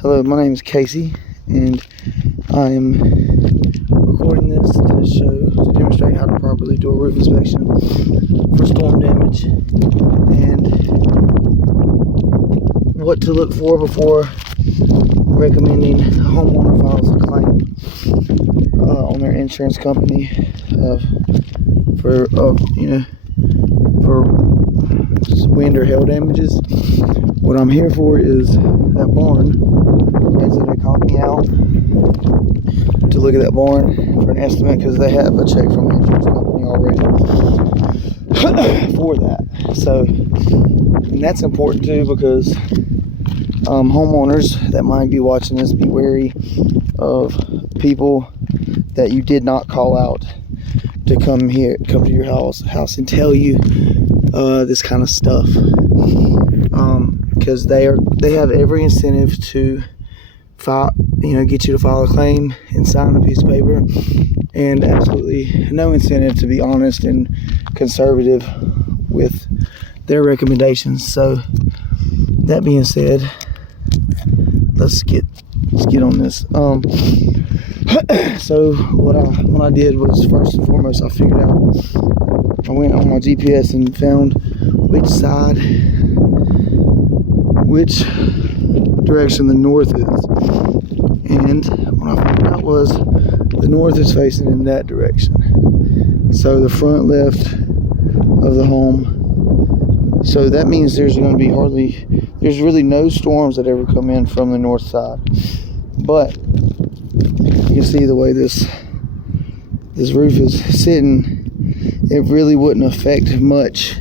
Hello, my name is Casey, and I am recording this to demonstrate how to properly do a roof inspection for storm damage and what to look for before recommending a homeowner files a claim on their insurance company for wind or hail damages. What I'm here for is that barn. So they called me out to look at that barn for an estimate because they have a check from the insurance company already for that. So, and that's important too because homeowners that might be watching this, be wary of people that you did not call out to come to your house and tell you this kind of stuff, because they have every incentive to get you to file a claim and sign a piece of paper, and absolutely no incentive to be honest and conservative with their recommendations. So that being said, let's get on this. So what I did was, first and foremost, I went on my GPS and found which direction the north is, and what I found out was the north is facing in that direction, so the front left of the home. So that means there's really no storms that ever come in from the north side. But you can see the way this roof is sitting, it really wouldn't affect much.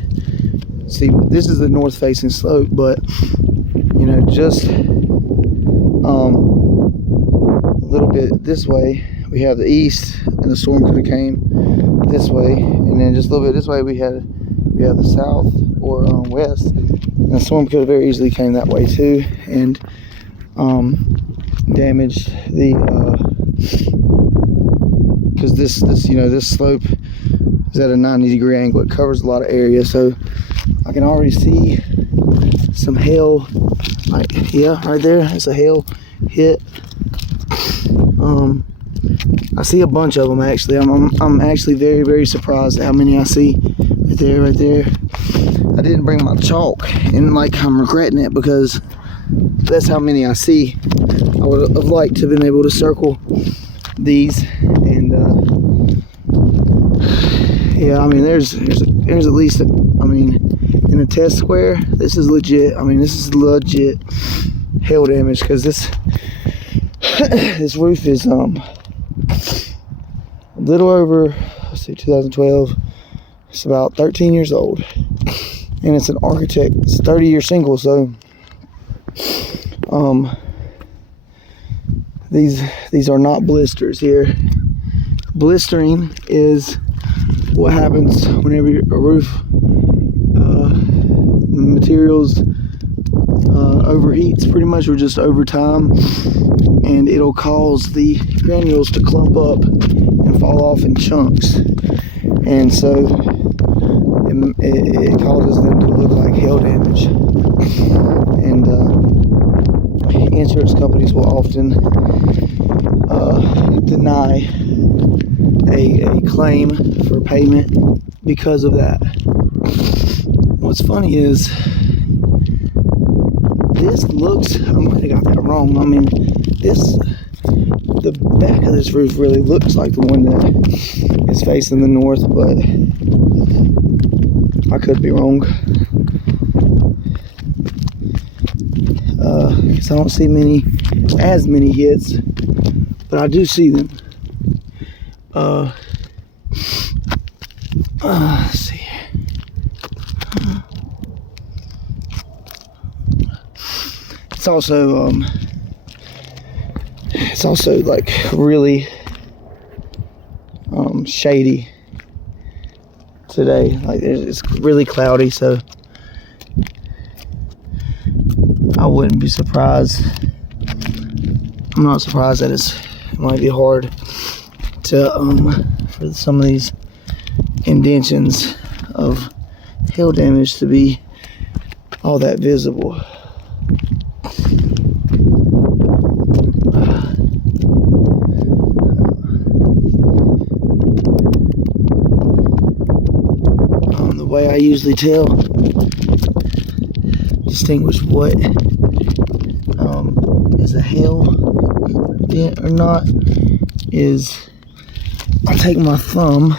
See, this is the north facing slope, but just a little bit this way we have the east, and the storm could have came this way, and then just a little bit this way we have the south or west, and the storm could have very easily came that way too and damaged the because this slope is at a 90-degree angle. It covers a lot of area, so I can already see some hail. Right there, it's a hail hit. I see a bunch of them actually. I'm actually very, very surprised at how many I see. Right there. I didn't bring my chalk, and I'm regretting it because that's how many I see. I would have liked to have been able to circle these, and there's at least in a test square, this is legit. This is legit hail damage, because this roof is a little over, 2012. It's about 13 years old, and it's an Architect's 30-year shingle. So these are not blisters here. Blistering is what happens whenever a roof the materials overheats pretty much, or just over time, and it'll cause the granules to clump up and fall off in chunks, and so it causes them to look like hail damage. And insurance companies will often deny a claim for payment because of that. What's funny is this looks, I might have got that wrong. The back of this roof really looks like the one that is facing the north, but I could be wrong. Because I don't see as many hits, but I do see them. Let's see. It's also like really shady today. It's really cloudy, so I wouldn't be surprised. I'm not surprised that it might be hard to for some of these indentions of hail damage to be all that visible. usually distinguish what is a hail dent or not is I'll take my thumb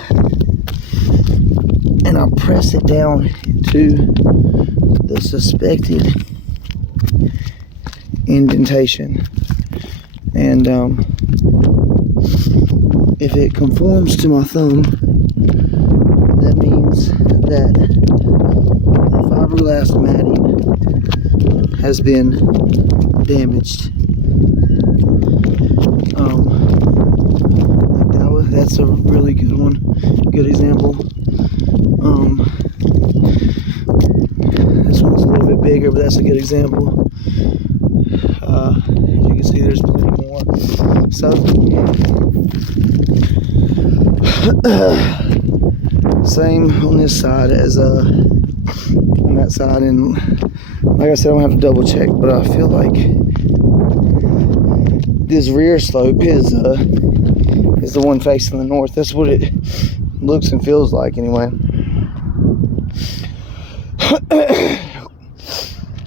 and I'll press it down to the suspected indentation, and if it conforms to my thumb, that means that the fiberglass matting has been damaged. That's a really good one, good example. This one's a little bit bigger, but that's a good example. As you can see, there's plenty more. So, same on this side as on that side, and like I said, I don't have to double check, but I feel like this rear slope is the one facing the north. That's what it looks and feels like, anyway.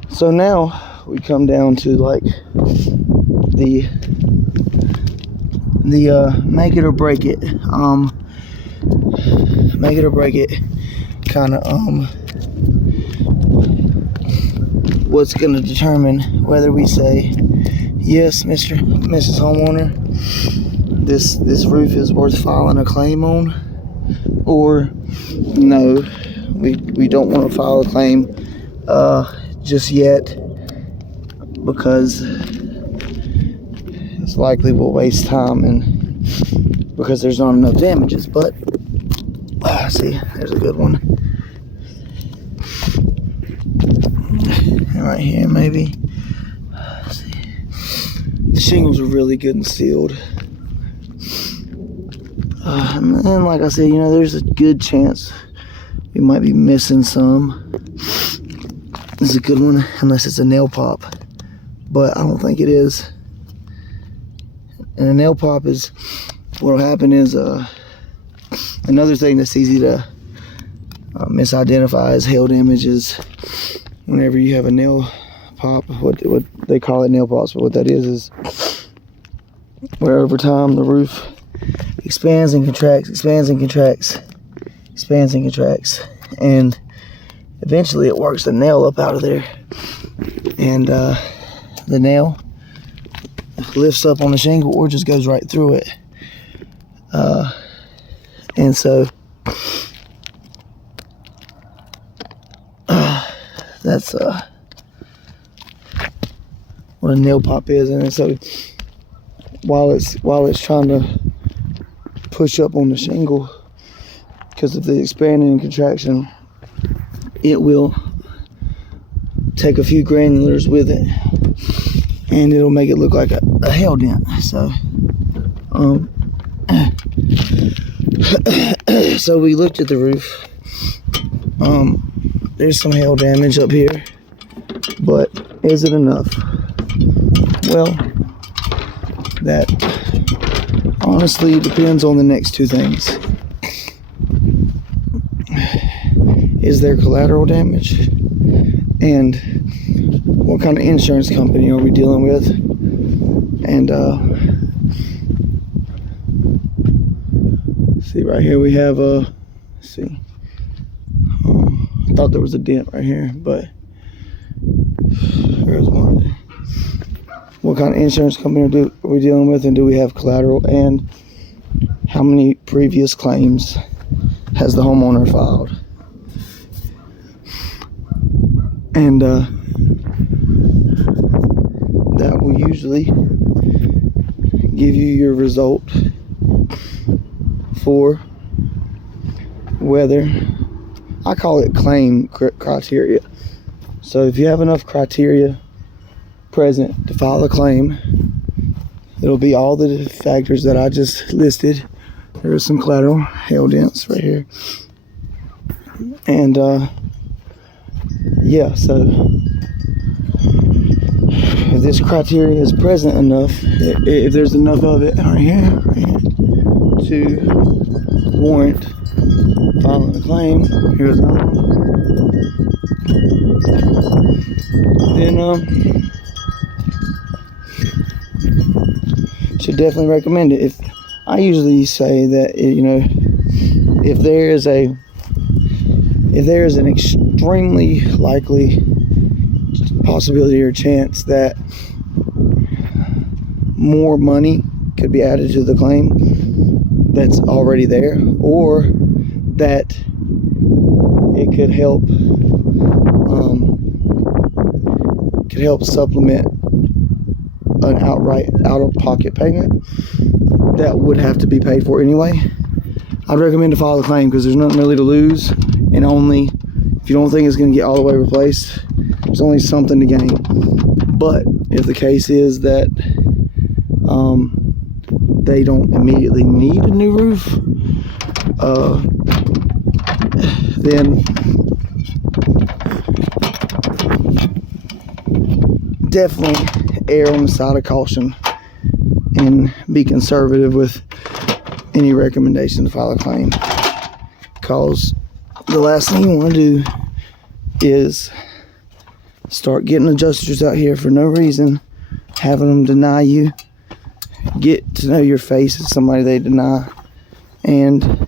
So now we come down to like the make it or break it. Make it or break it kind of what's going to determine whether we say yes, Mr. Mrs. Homeowner, this roof is worth filing a claim on, or no, we don't want to file a claim just yet, because it's likely we'll waste time and because there's not enough damages. But see, there's a good one. And right here, maybe. See. The shingles are really good and sealed. And then, like I said, you know, there's a good chance we might be missing some. This is a good one, unless it's a nail pop, but I don't think it is. And a nail pop is, what'll happen is, another thing that's easy to misidentify is hail damages. Whenever you have a nail pop, what they call it nail pops, but what that is where over time the roof expands and contracts, expands and contracts, expands and contracts, and eventually it works the nail up out of there, and the nail lifts up on the shingle or just goes right through it. And so that's what a nail pop is. And so while it's trying to push up on the shingle, because of the expanding and contraction, it will take a few granulars with it, and it'll make it look like a hail dent. So so we looked at the roof. There's some hail damage up here, but is it enough? Well, that honestly depends on the next two things. Is there collateral damage? And what kind of insurance company are we dealing with? And see, right here we have see, I thought there was a dent right here, but there's one there. What kind of insurance company are we dealing with, and do we have collateral, and how many previous claims has the homeowner filed? And that will usually give you your result for whether, I call it claim criteria. So if you have enough criteria present to file a claim, it'll be all the factors that I just listed. There is some collateral, hail dents right here. And yeah, so if this criteria is present enough, if there's enough of it right here to warrant filing a claim. Here's another one. Then should definitely recommend it. If I usually say that, you know, if there is an extremely likely possibility or chance that more money could be added to the claim that's already there, or that it could help supplement an outright out-of-pocket payment that would have to be paid for anyway, I'd recommend to file a claim, because there's nothing really to lose, and only if you don't think it's going to get all the way replaced, there's only something to gain. But if the case is that they don't immediately need a new roof, then definitely err on the side of caution and be conservative with any recommendation to file a claim, because the last thing you want to do is start getting adjusters out here for no reason, having them deny you, get to know your face as somebody they deny, and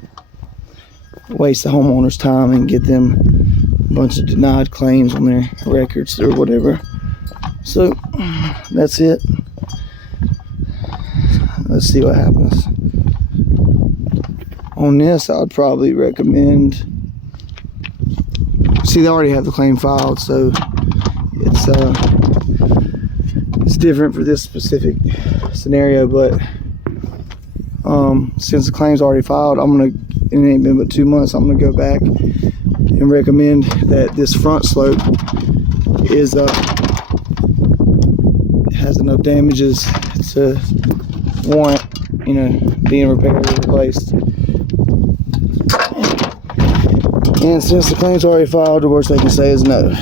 waste the homeowner's time and get them a bunch of denied claims on their records or whatever. So that's it. Let's see what happens. On this, I'd probably recommend, see, they already have the claim filed, so it's different for this specific scenario. But since the claim's already filed, it ain't been but 2 months, I'm gonna go back and recommend that this front slope has enough damages to warrant, you know, being repaired or replaced. And since the claim's already filed, the worst they can say is no.